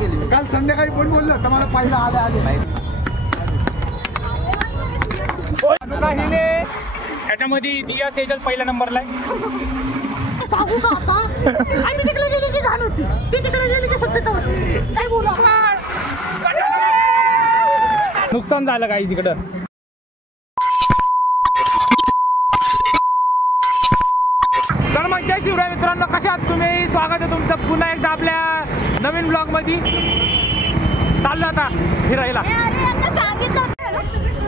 केली? काल संध्याकाळी कोण बोललं तुम्हाला पाहिलं आले त्याच्यामध्ये दिया सेजल पहिल्या नंबरला आहे. सांगू का आता आम्ही तिकडे गेली की घाण होती ती तिकडे गेली की स्वच्छता होती काय बोला नुकसान झालं काही तिकडं. तर मग जय शिवराय मित्रांनो, कशा आहात तुम्ही? स्वागत आहे तुमचं पुन्हा एकदा आपल्या नवीन ब्लॉग मध्ये. चाललो आता फिरायला.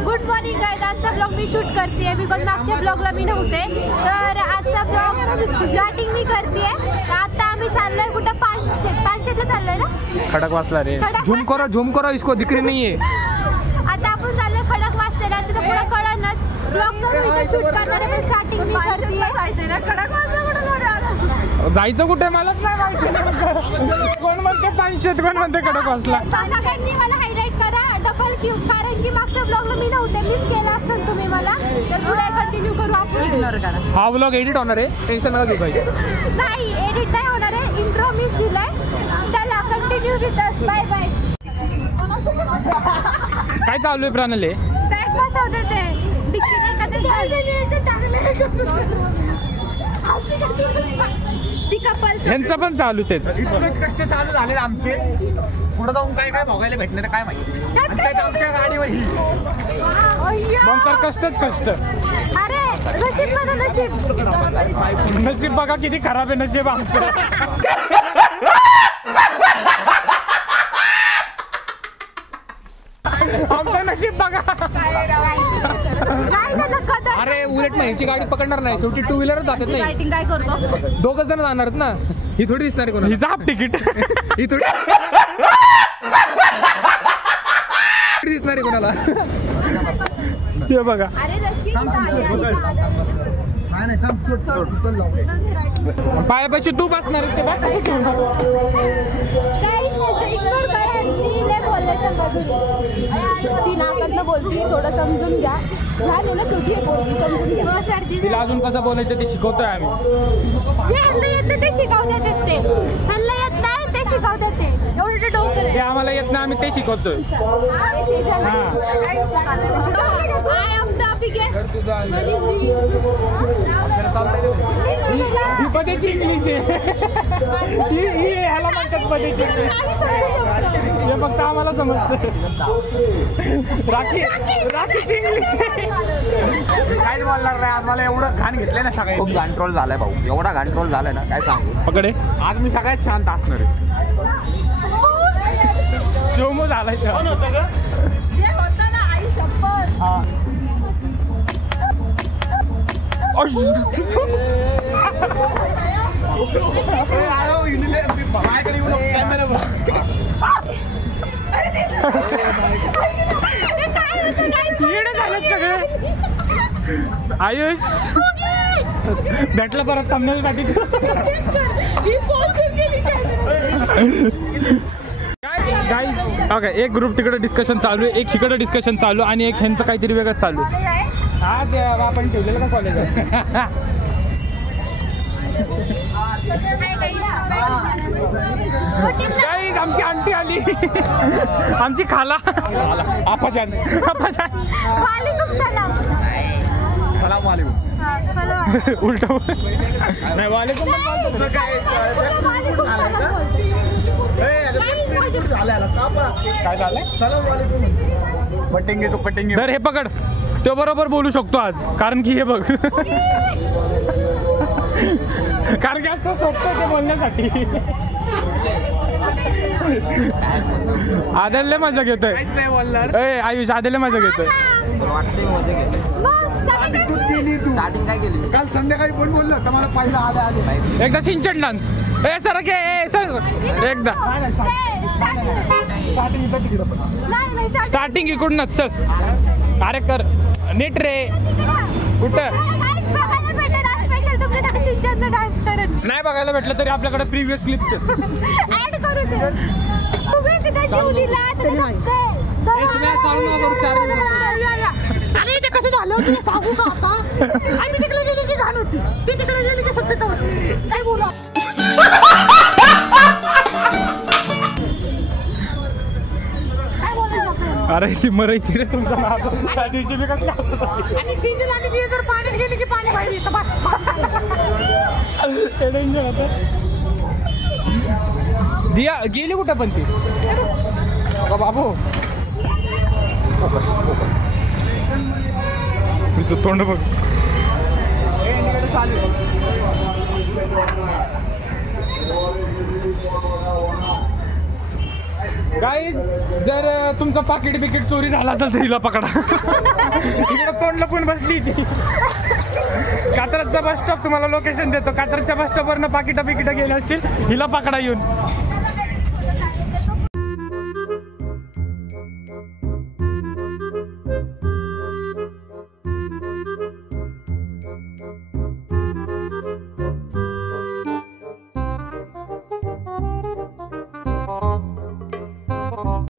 Good morning guys. आजचा ब्लॉग मी शूट करते बिकॉज मागच्या ब्लॉगला मी नव्हते, तर आजचा ब्लॉग स्टार्टिंग मी करते. आता आम्ही चाललोय कुठं पानशेतला चाललोय ना. खडकवासला रे. झूम करो इसको दिख रही नाहीये. आता आपण चाललोय खडकवासला. तिथं पुढे कळणच ब्लॉग तर शूट करणार आहे, पण स्टार्टिंग मी करते. जायचं कुठे मलाच नाही माहिती. कोण म्हणते पानशेत, कोण म्हणते खडकवासला. सगळ्यांनी मला हायलाइट करा डबल क्यू, कारण की मागच्या ब्लॉगला मी नव्हते. मिस केला असतं तुम्ही मला, तर पुढे कंटिन्यू करू आपण. हा ब्लॉग एडिट होणार आहे, टेन्शन नका घेऊ पाहिजे. नाही एडिट नाही होणार आहे, इंट्रो मिस दिलाय. चला continue with us. Bye bye. काय चालू आहे प्राणले? बॅग बसवते ते डिक्की नाही का ती कपल. ह्यांचं पण चालू तेच. इथूनच कष्ट चालू झाले आमचे. पुढे जाऊन काय काय भोगायला भेटणार काय माहिती. आणि त्याच्या आमच्या गाडीवर ही मग तर कष्टच कष्ट. अरे नशीब बघा नशीब. नशीब बघा किती खराब आहे नशीब आमचं. आमचं नशीब बघा. अरे उलट मग ह्याची गाडी पकडणार नाही, शेवटी टू व्हीलरच जातात नाही. काय करतो दोघं जण जाणार आहेत ना. ही थोडी दिसणार आहे कोण. हिचा हाफ तिकीट ही थोडी दिसणार आहे कोणाला. ते बघा. अरे रशीद पायापाशी तू बसणार आहे ते बघ कशी ठेवून. ती नाकातनं बोलती, थोडं समजून घ्या. लहान आहे ना, छोटी आहे पोरगी, समजून घ्या. सर्दी तिला अजून कसं बोलायचं ते शिकवतोय आम्ही. ह्यांना येत नाही ते शिकवतात ते. ह्यांना येत नाही ते शिकवतात ते. एवढं ते डोकं जे आम्हाला येत नाही आम्ही ते शिकवतोय. आय एम द बिगेस्ट ही पदेची इंग्लिश आहे. ही ह्याला म्हणतात पदेची इंग्लिश. हे फक्त आम्हाला समजतं. राखीची इंग्लिश आहे. काहीच बोलणार नाही. आज मला एवढं घाण घेतलंय ना सगळ्यांनी. खूप घाणट्रोल झालाय भाऊ, एवढा घाणट्रोल झालाय ना काय सांगू. पकडे आज मी सगळ्यात शांत असणार आहे. शोमो झालाय जे होतं ना आई शपथ. आयुष भेटलं परत थांबण्यासाठी. एक ग्रुप तिकडे डिस्कशन चालू आहे, एक इकडे डिस्कशन चालू आणि एक ह्यांचं काहीतरी वेगळंच चालू आहे. हा ते आपण ठेवलेलं का कॉलेज. आमची आंटी आली, आमची खाला आपाजान. वालेकुम सलाम. सलाम वालेकुम. उलट नाही वालेकुम काय झालंय. सलाम वालेकुम. पटेंगे तो पटेंगे. तर हे पकड, तो बरोबर बोलू शकतो आज, कारण की हे बघ कारण की आज तो सोपतो ते बोलण्यासाठी. आदलले मजा घेतोय. काहीच नाही बोलणार. आयुष आदलले मजा घेतोय. वाटते मजा घेतली. स्टार्टिंग काय केली? काल संध्याकाळी कोण बोललं तुम्हाला पाहिलं आले एकदा सिंचन डान्स. सर एकदा स्टार्टिंग इकडूनच. चल अरे कर नीट रे. कुठं नाही बघायला भेटलं तरी आपल्याकडे प्रिव्हियस क्लिप्स ऍड करू दे. अरे ते कसं झालं तुला सांगू का आता आम्ही तिकडे गेली की घाण होती ती तिकडे गेली की स्वच्छता होती काय बोला. अरे ती मरायची रे तुमचा नाव त्या दिवशी मी कसली हसत होती. आणि सिंजल आणि ती जर पाण्यात गेली की पाणी पाहिजे इथं बस. ते डेंजर होतं. दिया गेली कुठं पण ती का बाबू. तुझं तोंड बघ. गाईज जर तुमचं पाकिट बिकीट चोरी झाला असेल तर हिला पकडा. इकडं तोंडला पण बसली ती. कात्रजचा बस स्टॉप तुम्हाला लोकेशन देतो. कात्रजच्या बस स्टॉपवरनं पाकिटं बिकिटं गेले असतील हिला पकडा येऊन.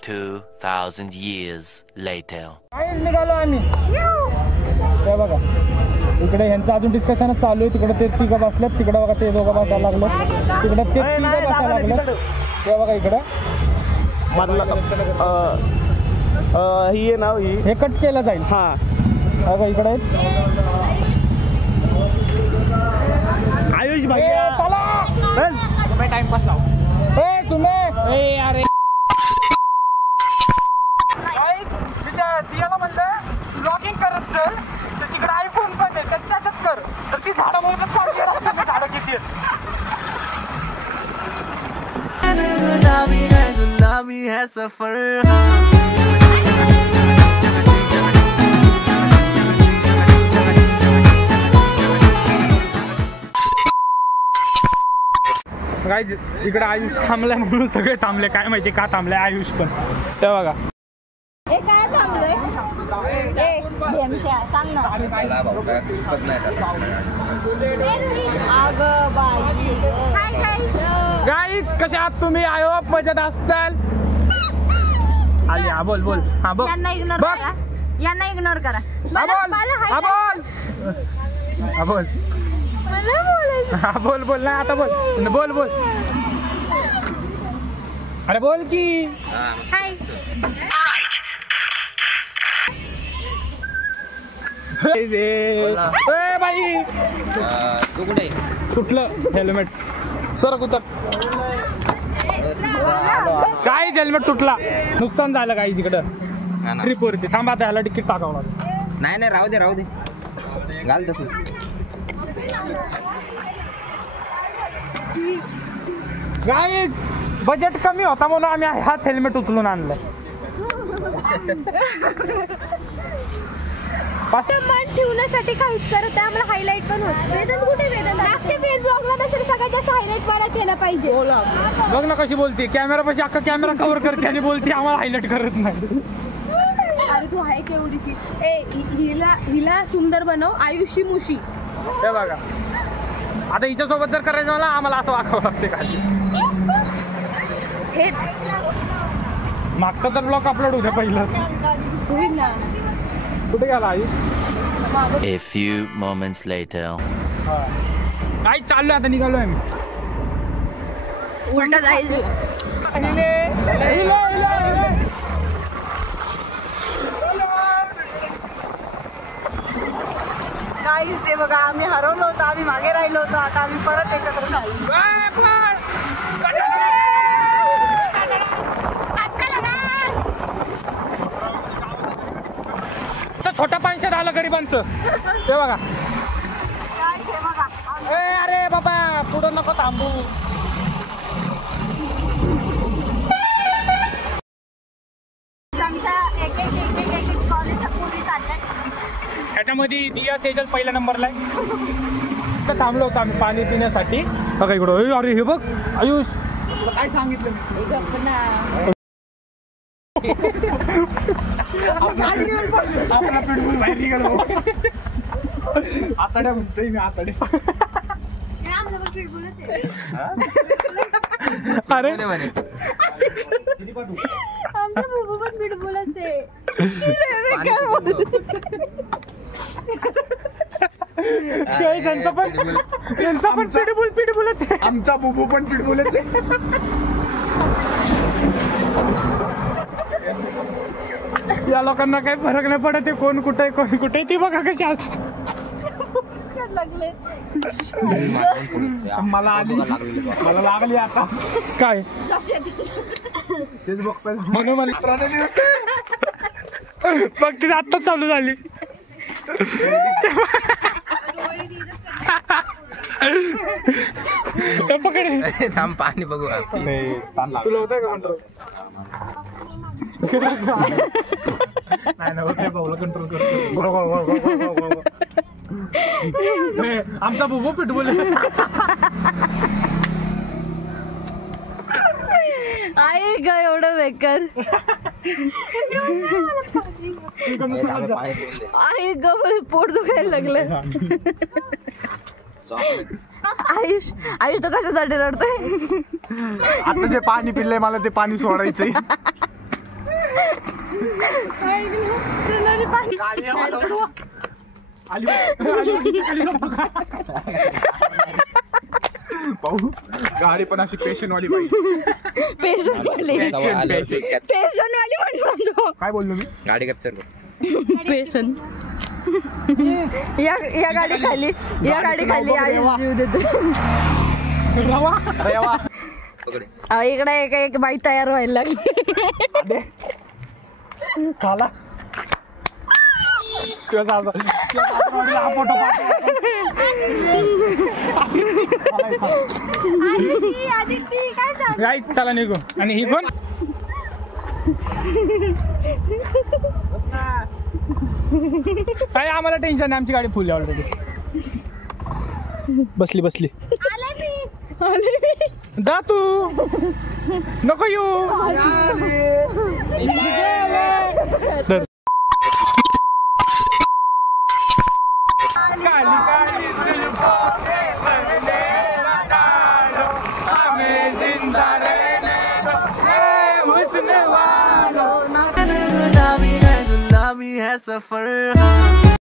$2,000 years later. काहीच निघालो आम्ही. ते बघा इकडे ह्यांचं अजून डिस्कशनच चालू आहे. तिकडे ते तिघं बसलेत. तिकडे बघा ते दोघं बसायला लागले. तिकडे ते तिघं बसायला लागले. ते बघा इकडं ही आहे नाव ही. हे कट केलं जाईल. हा बघा इकडे आयुष भाई चला टाइमपास लाव. ए सुमे ए अरे तिला म्हणलं ब्लॉगिंग करत चल तर तिकडे आयफोन पण आहे त्याच्यात कर तर ती झाडं बोलत झाडं किती आहेत. गाईज इकडे आयुष थांबलाय म्हणून सगळे थांबले. काय माहिती का थांबले आयुष पण. ते बघा हे काय थांबलोय सांग ना. गाईज कशा आहात तुम्ही. आय होप मजेत असताल. आली हा बोल बोल. हा बघ यांना इग्नोर बघ. करा. यांना इग्नोर करा. हा बोल हा बोल हा बोल हा बोल बोल नाही आता बोल बोल बोल. अरे बोल की. हाय बाई तू कुठे कुठलं हेल्मेट सर कुतर काय हेल्मेट तुटला. नुकसान झालं काही तिकडं ट्रिप वरती. थांबा आता ह्याला तिकीट टाकावं लागलं. नाही नाही राहू दे राहू दे घाल तसं. गाईज बजेट कमी होता म्हणून आम्ही हाच हेल्मेट उचलून आणलं. मन ठेवण्यासाठी काहीच करत आहे. आम्हाला हायलाइट पण होत. वेदन कुठे वेदन मागच्या फेस ब्लॉगला तर सगळ्यात जास्त हायलाइट मला केलं पाहिजे. बघ ना कशी बोलते. कॅमेरा पाशी अख्खा कॅमेरा कव्हर करते आणि बोलते आम्हाला हायलाइट करत नाही. अरे तू आहे केवढीशी. हिला सुंदर बनव. आयुषी मुशी. हे बघा आता हिच्यासोबत जर करायचं मला आम्हाला असं वागावं लागते खाली. हेच मागचा तर ब्लॉग अपलोड होते पहिलं. होईल ना. कुठे गेला Ayush. A few moments later. काही चाललोय आता निघालोय आम्ही. उलट जायचं. काहीच ते बघा आम्ही हरवलो होतो. आम्ही मागे राहिलो होतो. आता आम्ही परत एकत्र झालो. छोटा पानशे आलं गरिबांचं. ते बघा अरे बाबा पुढं नको थांबू. ह्याच्यामध्ये दिया सेजल पहिल्या नंबरला आहे. तर थांबलो होतो आम्ही पाणी पिण्यासाठी. बघा इकडं. अरे हे बघ आयुष काय सांगितलं मी. आपला पिटबुल बाहेर निघालो. आताड्या म्हणतोय मी. आताड्या अरे आमचा बुबू पण पीठ बोलते. त्यांचा पण पिटबुलच आहे. आमचा बुबू पण पिटबुलच आहे. या लोकांना काही फरक नाही पडत आहे कोण कुठे कोण कुठे ती बघा कशी असते. मला आली मला लागली आता काय तेच बघताय म्हणून मला बघ ती आत्ताच चालू झाली. पकडे थांब पाणी बघू तुला होतंय का कंट्रोल? नाही ना होतंय भाऊला कंट्रोल करतो. आमचा बुबू पिट बोल. आहे ग एवढं बेकार आहे ग पोट दुखायला लागलं. आयुष आयुष तो कशासाठी रडतोय? आता जे पाणी पिलंय मला ते पाणी सोडायचंय. भाऊ गाडी पण अशी पेशंट वाली पाहिजे. पेशंट वाली म्हणतो. काय बोललो मी? गाडी कॅप्चर पेशंट या गाडी खाली आयुष जीव देतो. इकडे एक बाई तयार व्हायला लागली. खाला चला निघू. आणि ही कोण काय आम्हाला टेन्शन नाही आमची गाडी फुल आहे ऑलरेडी. बसली जा तू नको येऊ. सफर